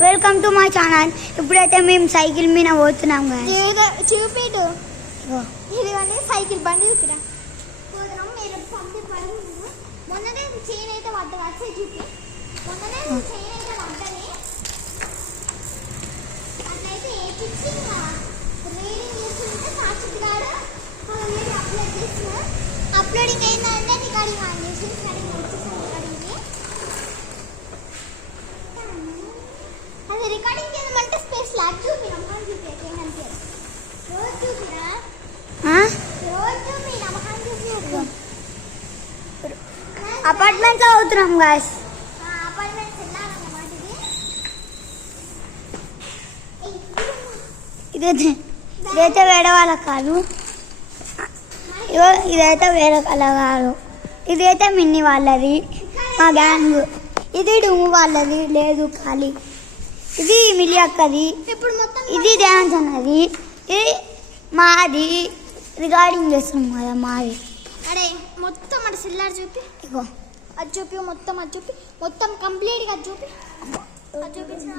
Welcome to my channel. ఇప్పుడైతే మేము cycle మీద పోతున్నాం. చూపిడు ఇది సైకిల్ బండి చూపిరా పోతున్నాం. మీరు మొన్ననే చైన్ అయితే పడ్డది అసలు చూపి మొన్ననే చైన్ అయితే పడ్డది అట్లయితే ఏపిచ్చి రీడింగ్ చేస్తుంటే సాక్షి గారు అప్లోడ్ చేసిన అప్లోడింగ్ అయిందంటే రికార్డింగ్ ఆన్ చేసి రికార్డింగ్ వచ్చేసాను. అది రికార్డింగ్ చేయమంటే స్పేస్ ల్యాబ్ చూపిరా మొహం చూపిరా రోజు చూపిరా రోజు మీ నమ్మకం చూపిరా అపార్ట్మెంట్ లో అవుతున్నాం గాయస్. అపార్ట్మెంట్స్ వెళ్ళాలన్నమాట. ఇదైతే వేరే వాళ్ళ కాదు, ఇదైతే వేరే కళ కాదు. ఇదైతే మిన్ని వాళ్ళది, మా గ్యాంగ్. ఇది డూము వాళ్ళది లేదు ఖాళీ. ఇది మిలి అక్కది, ఇది డ్యాన్స్ అన్నది, ఇది మాది. రికార్డింగ్ చేస్తున్నాం కదా మాది. అరే మొత్తం అటు సిల్లార్ చూపి, ఇగో అది చూపి, మొత్తం అది చూపి, మొత్తం కంప్లీట్గా అది చూపి, అది చూపించిన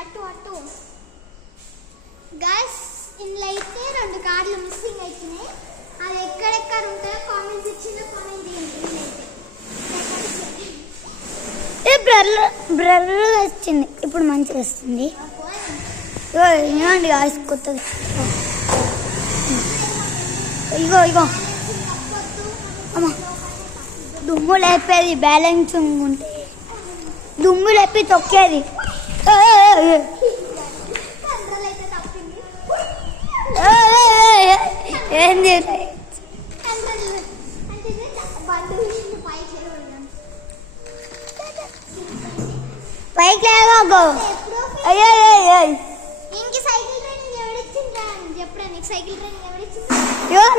అటు అటు గైస్. ఇందులో అయితే 2 కార్డులు మిస్సింగ్ అవుతున్నాయి. అది ఎక్కడెక్కడ ఉంటాయో కామెంట్స్ ఇచ్చిన కామెంట్ బ్రర్ వచ్చింది, ఇప్పుడు మంచిగా వస్తుంది. ఇవ్వండి గాయస్ కొత్తది. ఇగో ఇగో అమ్మా, దుమ్ము లేపేది బ్యాలెన్సింగ్ ఉంటే, దుమ్ము లేపి తొక్కేది. ఏంది పైకి లేవో. అయ్యో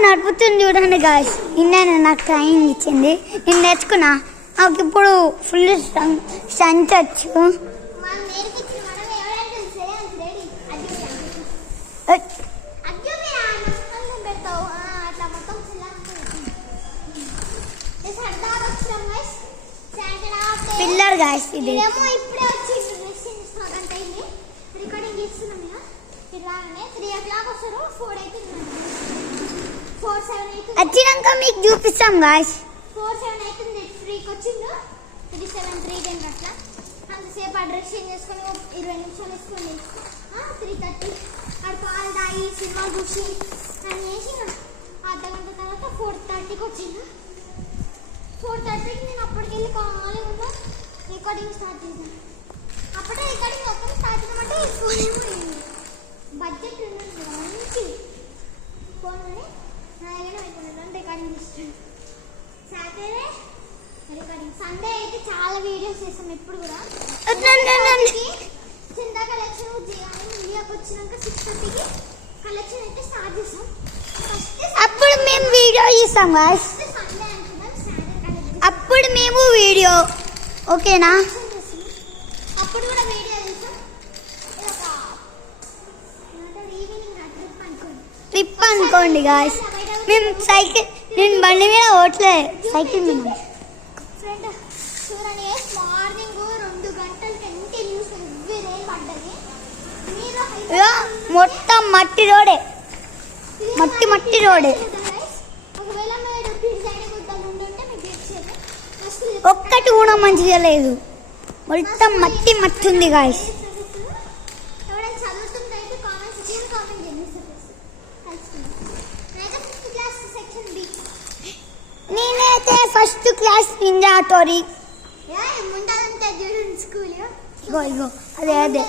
నడుపుతుంది చూడండి గాయస్. నిన్న నాకు ట్రైనింగ్ ఇచ్చింది, నేను నేర్చుకున్నా. నాకు ఇప్పుడు ఫుల్ స్టంట్ వచ్చు. పిల్లర్ గాయస్ ఇది. ఇప్పుడే వచ్చి రికార్డింగ్ చేస్తున్నాం. ఇలానే 3 o'clock వస్తారు, 4 అయితే 4-7 అయితే వచ్చినాక మీకు చూపిస్తాం గాయస్. 4-7 అవుతుంది. 3కి వచ్చిండు, 3-7-3 అట్లా అంతసేపు ఆ డ్రెస్ చేంజ్ చేసుకొని 20 నిమిషాలు వేసుకోండి. 3:30 అక్కడ పాలు తాగి సినిమా చూసి అని చేసిన అర్ధగంట తర్వాత 4:30కి వచ్చిండు. 4:30కి నేను అప్పటికెళ్ళి కావాలి ఉన్నా రికార్డింగ్ స్టార్ట్ చేశాను. అప్పుడే రికార్డింగ్ మొత్తం స్టార్ట్ చేయమంటే ఫోన్ ఏమో బడ్జెట్ మంచి ఫోన్ రికార్డింగ్ చేస్తాను. సాటర్డే రికార్డింగ్, సండే అయితే చాలా వీడియోస్ చేస్తాం. ఇప్పుడు కూడా చింతా కలెక్షన్ ఇండియాకి వచ్చినాక 6:30కి కలెక్షన్ అయితే స్టార్ట్ చేస్తాం. అప్పుడు మేము వీడియో చేస్తాం గాయస్. సండే అనుకున్నాం, సాటర్డే అప్పుడు మేము వీడియో ఓకేనా. అప్పుడు కూడా వీడియో చేస్తాం. ట్రిప్ అనుకోండి గాయస్. మేము సైకిల్, నేను బండి మీద ఓట్లే సైకిల్ మీద. ఫ్రెండ్ చూడండి, మార్నింగ్ 2 గంటలు కంటిన్యూస్ హెవీ రైన్ పడ్డది. మొత్తం మట్టి రోడే, మట్టి రోడే. ఒకవేళ మీరు సైడ్ గుద్దలు ఉండుంటే మీకు ఇచ్చేది. ఒక్కటి కూడా మంచిగా లేదు, మొత్తం మట్టి ఉంది గాయస్. ఎవరైనా చదువుతుంటే అయితే కామెంట్ చేయండి. నేనైతే ఫస్ట్ క్లాస్ నింజా టోరీ. ఇగో ఇగో అదే అదే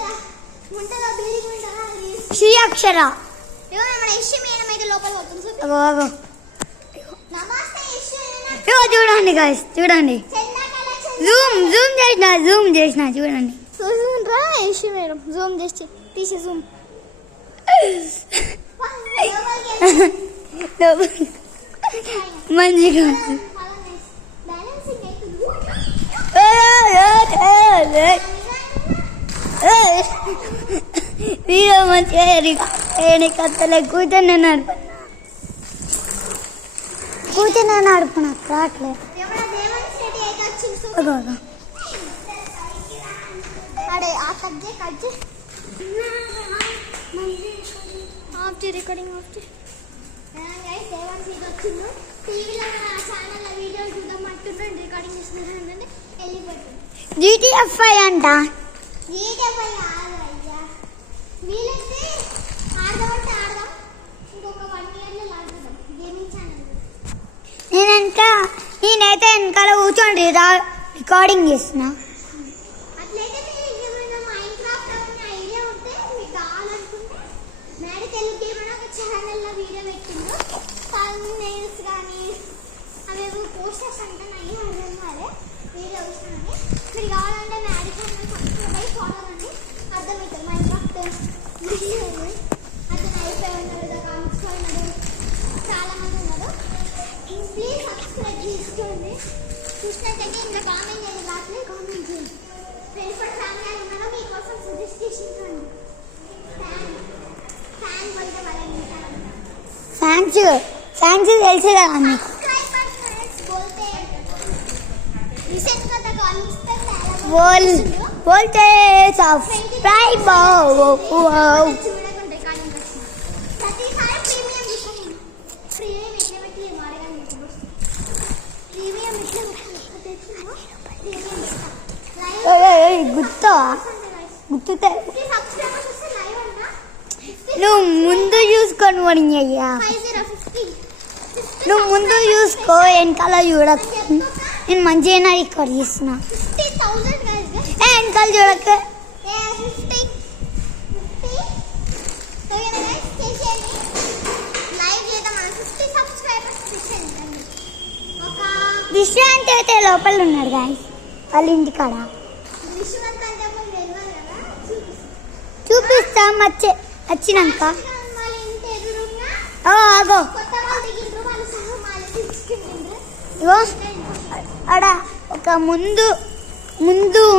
శ్రీ అక్షర. ఇగో చూడండి గాయస్, చూడండి. జూమ్ చేసిన చూడండి. మేడం జూమ్ చేసి తీసే జూమ్ మంచిగా వీడియో మంచిగా కత్తలే కూర్చొని నడుపున రావట్లేదు. అడే ఆ కజ్జే ఆఫ్ చే రికార్డింగ్ ఆఫ్ చే గైస్ దేవన్ సీట్ వచ్చిండు టీవీలో మన ఛానల్లో వీడియోలు చూద్దామంటున్నాడు రికార్డింగ్ చేస్తున్నాడు అంటే వెళ్ళిపోతుంది GTF అంట GTF కాదు అయ్యా వీలైతే ఆడదామంటే ఆడదాం ఇంకొక 1 ఇయర్లో ఆడదాం గేమింగ్ ఛానల్ నేనైతే వెనకాల కూర్చోండి రికార్డింగ్ చేస్తున్నా అట్లయితే మీకు ఏమైనా మైన్క్రాఫ్ట్ అనే ఐడియా ఉంటే మీకు కావాలనుకుంటే మేడ తెలుగు గేమ్ అనే ఒక ఛానల్లో వీడియో పెట్టిండు థంబ్నెయిల్స్ కానీ అవేవో పోస్టర్స్ అంటే నాకు అర్థం కాలే వీడియో వచ్చినాయి మీరు కావాలంటే మేడ ఛానల్ సబ్స్క్రైబ్ అయ్యి ఫాలో అవ్వండి అర్థమవుతుంది మైన్క్రాఫ్ట్ అతను అయిపోయి ఉన్నాడు కామిక్స్లో ఉన్నాడు చాలా మంది ఉన్నారు ప్లీజ్ సబ్స్క్రైబ్ చేసుకోండి చూసినట్టయితే ఇంకా కామెంట్ చేయండి రాత్రి కామెంట్ చేయండి ఫ్రెండ్స్ ఫర్ ఫ్యామిలీ అని ఉన్నారో మీకోసం సజెస్ట్ చేసిందండి ఫ్యాన్ కొంటే వాళ్ళని ఫ్యాన్స్ తెలుసు కదా మీకు సబ్స్క్రైబర్ ఫ్రెండ్స్ बोलते రీసెంట్ గా కామెంట్స్ पे बोलते सब्सक्राइब చూడకండి కామెంట్ వచ్చింది ప్రతిసారి ప్రీమియం తీసుకుని ప్రీమియం ఇట్లా పెట్టి మారగానే ప్రీమియం ఇట్లా తెచ్చుకో ప్రీమియం గుర్తుతే సబ్స్క్రైబర్స్ వస్తే లైవ్ అంట నువ్వు ముందు చూసుకొని పోనీ అయ్యా 50 నువ్వు ముందు చూసుకో వెనకాల చూడకు నేను మంచిగా రికార్డ్ చేస్తున్నా 50,000 guys వెనకాల చూడక 50 ఓకేనా గైస్ చేసేయండి లైవ్ చేద్దాం మన 50 సబ్స్క్రైబర్స్ చేసేయండి ఒక విశ్రాంతి అయితే లోపల ఉన్నాడు గాయస్ వాళ్ళ ఇంటికాడ విశ్వంత్ అంటే ముందు తెలియదు కదా చూపిస్తాం వచ్చినాక వాళ్ళ ఇంటి ఎదురుగా ఆగో కొత్త వాళ్ళు దిగిండ్రు వాళ్ళు సహా మాల తీసుకుంటుండ్రు ఇగో ఆడ ఒక ముందు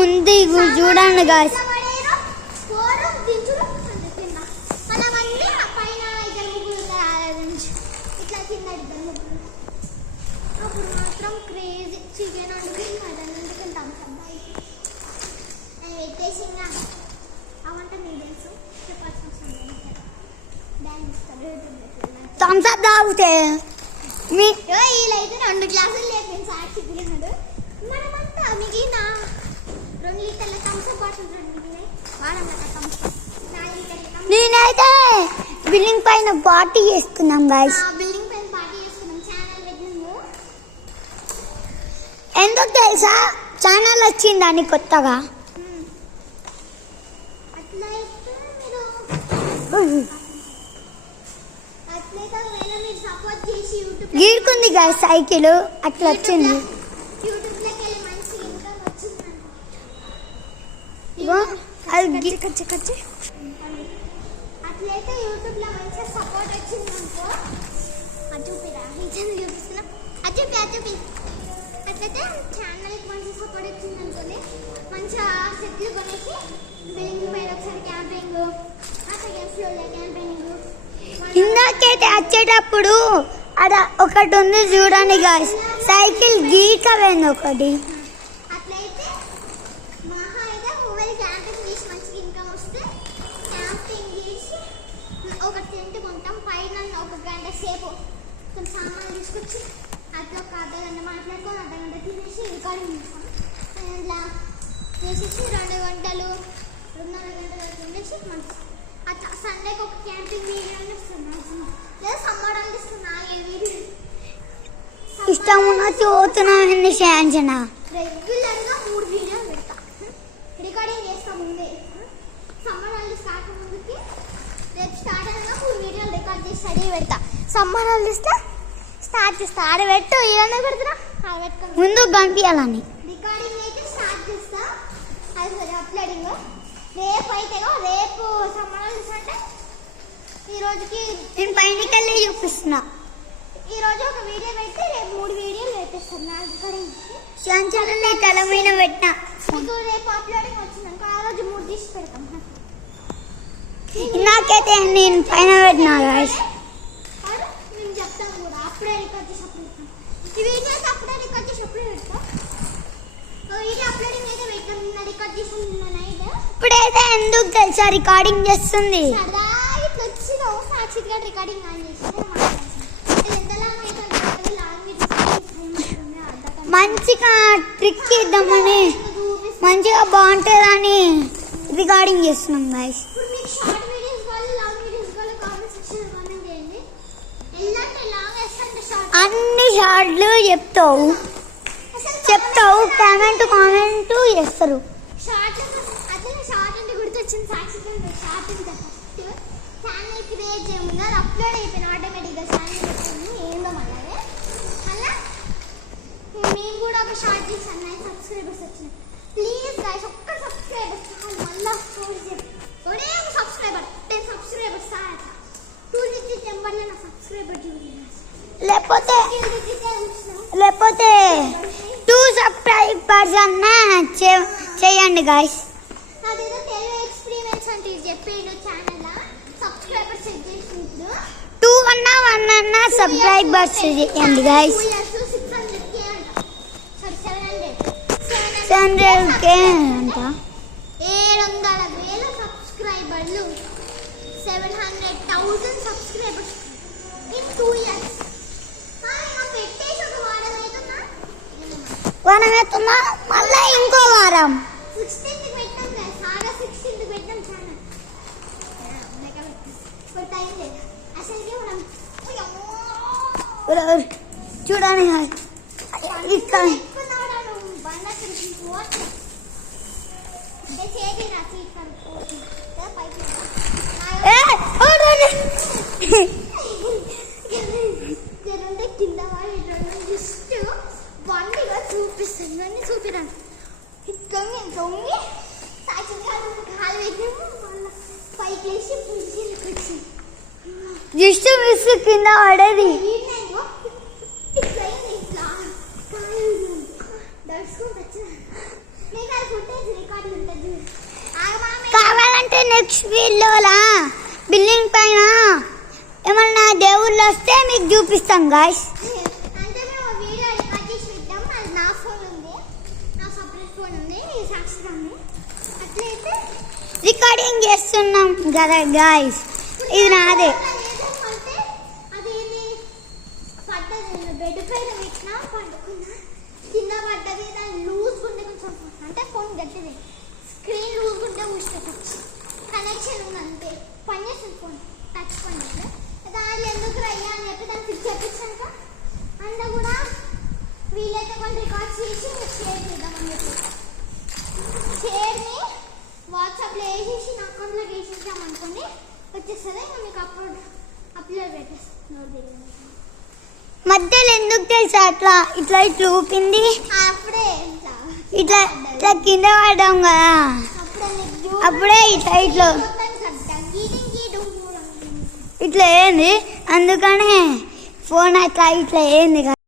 ఉంది చూడండి గాయస్ స్కోరు దించుడు కింద మనమన్నీ పైన ఇద్దరు ముగ్గురు ఇట్లా కింద ఇద్దరు ముగ్గురు అప్పుడు మాత్రం క్రేజీ చికెన్ వండుకుని అందుకని అబ్బాయి నేను పెట్టేసి ఇంకా అవంటే మీకు తెలుసు చెప్పాల్సిన అవసరం లేదు డాన్స్ ఇస్తారు థమ్స్ అప్ తాగితే మీ వీళ్ళైతే 2 గ్లాసులు లేకపోయింది సాక్షి తిన్నాడు మనమంతా మిగిలిన 2 లీటర్ల థమ్స్అప్ బాటిల్ 2 మిగిలినాయి వాడన్నట థమ్స్అప్ 4 లీటర్ల నేనైతే బిల్డింగ్ పైన పార్టీ చేస్తున్నాం గాయస్ బిల్డింగ్ పైన పార్టీ చేసుకున్నాం ఛానల్ పెట్టింది ఎందుకు తెలుసా ఛానల్ వచ్చిందని కొత్తగా అట్లయితే మీరు సపోర్ట్ చేసి యూట్యూబ్ గీడుకుంది గాయస్ సైకిల్ అట్లా వచ్చింది యూట్యూబ్లోకి వెళ్ళి మంచి ఇన్కమ్ వచ్చిందంట ఇగో అది అట్లయితే యూట్యూబ్లో మంచిగా సపోర్ట్ వచ్చిందనుకో అది చూపిరా రీజన్ చూపిస్తున్నా అది చూపి అట్లయితే ఛానల్కి మంచి సపోర్ట్ వచ్చిందనుకోండి మంచిగా సెట్లు కొనేసి బిల్డింగ్ పైన ఒకసారి క్యాంపింగ్ అట్లా ఫ్లోర్లో క్యాంపింగ్ ఇందాకైతే వచ్చేటప్పుడు అక్కడ ఒకటి ఉంది చూడండి గాయస్ సైకిల్ గీకపోయింది ఒకటి అట్లయితే మహా అయితే మొబైల్ క్యాంపింగ్ చేసి మంచి ఇన్కమ్ వస్తే క్యాంపింగ్ చేసి ఒక టెంట్ కొంటాం పైన ఒక గంట సేపు కొన్ని సామాన్లు తీసుకొచ్చి అట్లా ఒక అర్ధగంట మాట్లాడుకొని అర్ధగంట తినేసి రికార్డింగ్ చేస్తాం ఇట్లా చేసేసి 2 గంటలు 2.5 గంటలు తినేసి మంచి అట్లా సండేకి ఒక క్యాంపింగ్ వీడియో ఇస్తున్నాం లేదా సమ్మర్ అంటే ఇస్తున్నా ఏ వీడియో ఇష్టం ఉన్న చూస్తున్నాను శాంచన రెగ్యులర్గా 3 వీడియోలు పెడతా రికార్డింగ్ చేస్తా ముందే సమ్మర్ హాలిడేస్ స్టార్ట్ ముందుకి రేపు స్టార్ట్ అయినా 3 వీడియోలు రికార్డ్ చేసి రెడీ పెడతా సమ్మర్ హాలిడేస్లో స్టార్ట్ చేస్తా ఆడ పెట్టు ఏమన్నా పెడుతున్నా ఆడ పెట్టుకో ముందు కనిపించాలని రికార్డింగ్ అయితే స్టార్ట్ చేస్తా అది సరే అప్లోడింగ్ రేపు అయితేనో రేపు సమ్మర్ హాలిడేస్ అంటే ఈ రోజుకి నేను పైనకెళ్ళి చూపిస్తున్నా ఈ రోజు ఒక వీడియో పెట్టి రేపు 3 వీడియోలు పెట్టేస్తాను నా రికార్డింగ్ శాంచన నీ తల మీద పెట్టిన మీకు రేపు అప్లోడింగ్ వచ్చిందనుకో ఆ రోజు 3 తీసి పెడతాం నాకైతే నేను పైన పెట్టినా గాయస్ మేము చెప్తాం కూడా అప్పుడే రికార్డ్ చేసి అప్పుడు ఈ వీడియో అయితే అప్పుడే రికార్డ్ చేసి అప్పుడే పెడతాం వీడియో అప్లోడింగ్ అయితే పెట్టాం నిన్న రికార్డ్ చేసాం నిన్న నైట్ ఇప్పుడైతే ఎందుకు తెలుసా రికార్డింగ్ చేస్తుంది. సరదా ఇట్లా వచ్చినావు సాక్షిగా రికార్డింగ్ ఆన్ చేసి మంచిగా ట్రిక్ ఇద్దామని మంచిగా బాగుంటుందని రికార్డింగ్ చేస్తున్నాం గైస్. ఇప్పుడు మీకు షార్ట్ వీడియోస్ కావాలి లాంగ్ వీడియోస్ కావాలి కామెంట్ సెక్షన్లో కామెంట్ చేయండి. ఎలాంటి లాంగ్ వేస్తుంటే షార్ట్ అన్ని షార్ట్లు చెప్తావు కామెంట్ చేస్తారు. షార్ట్ అదే షార్ట్ అంటే గుర్తొచ్చింది సాక్షిగా షార్ట్ అంటే ఫస్ట్ ఛానల్ క్రియేట్ చేయముందు అది అప్లోడ్ అయిపోయిన ఆటోమేటిక్గా ఛానల్ వచ్చింది ఏందో అలాగే అలా మేము కూడా ఒక షార్ట్ చేసాను 9 సబ్స్క్రైబర్స్ వచ్చినాయి. ప్లీజ్ గైస్ ఒక్క సబ్స్క్రైబర్ మళ్ళీ ఒరే సబ్స్క్రైబర్ 10 సబ్స్క్రైబర్స్ సార్ 2 నెంబర్లో నా సబ్స్క్రైబర్ చూడండి. లేకపోతే 2 సబ్స్క్రైబర్స్ అన్నా చేయండి గైస్. అదేదో తెలుగు ఎక్స్పీరియన్స్ అంటే చెప్పిండు ఛానల్ సబ్స్క్రైబర్స్ చెక్ చేసిండు 2 అన్నా 1 అన్నా సబ్స్క్రైబర్స్ చేయండి గైస్. 700K అంట 700,000 సబ్స్క్రైబర్లు 700,000 సబ్స్క్రైబర్స్ ఇన్ 2 years. పెట్టేసి ఒక వారం అవుతుందా మళ్ళీ ఇంకో వారం 16th పెట్టాం కదా సారా 16th పెట్టాం ఛానల్ ఇప్పుడు టైం లేదు అసలుకి మనం చూడండి ఇక్కడ కింద జస్ట్ బండిగా చూపిస్తుంది అన్ని చూపిరాను తొంగి సాక్షి కాలు పెట్టాము మళ్ళీ పైకి వేసి పులికి వచ్చింది జస్ట్ మిస్ కింద పడేది. కావాలంటే నెక్స్ట్ వీడియోలా బిల్డింగ్ పైన ఏమన్నా దేవుళ్ళు వస్తే మీకు చూపిస్తాం గాయస్. అంటే మేము వీడియో రికార్డ్ చేసి పెట్టాం. అది నా ఫోన్ ఉంది, నా సపరేట్ ఫోన్ ఉంది, సాక్షిగానే అట్లయితే రికార్డింగ్ చేస్తున్నాం కదా గాయస్. ఇది నాదే. అదేంటి పడ్డది బెడ్ పైన పెట్టినా పడుకున్నా కింద పడ్డది. దాన్ని లూజ్ ఉంటే కొంచెం అంటే ఫోన్ గట్టిది స్క్రీన్ లూజ్ ఉంటే ఊసిపెట్టచ్చు. కనెక్షన్ ఉంది అంతే పనిచేస్తుంది ఫోన్ టచ్ ఫోన్. దాన్ని ఎందుకు రయ్యా అని చెప్పి దాన్ని ఫిక్స్ చేయించాక అండ్ కూడా వీలైతే కొన్ని రికార్డ్ చేసి షేర్ చేద్దామని చెప్పి షేర్ని వాట్సాప్లో వేసేసి నా అకౌంట్లో వేసేసాం అనుకోండి వచ్చేస్తుంది. మీకు అప్లోడ్ పెట్టేస్తాను. మధ్యలో ఎందుకు తెలుసా ఇట్లా ఊపింది అప్పుడే ఇట్లా కింద పడ్డాం కదా అప్పుడే ఇట్లా ఏంది అందుకనే ఫోన్ ఇట్లా ఏంది.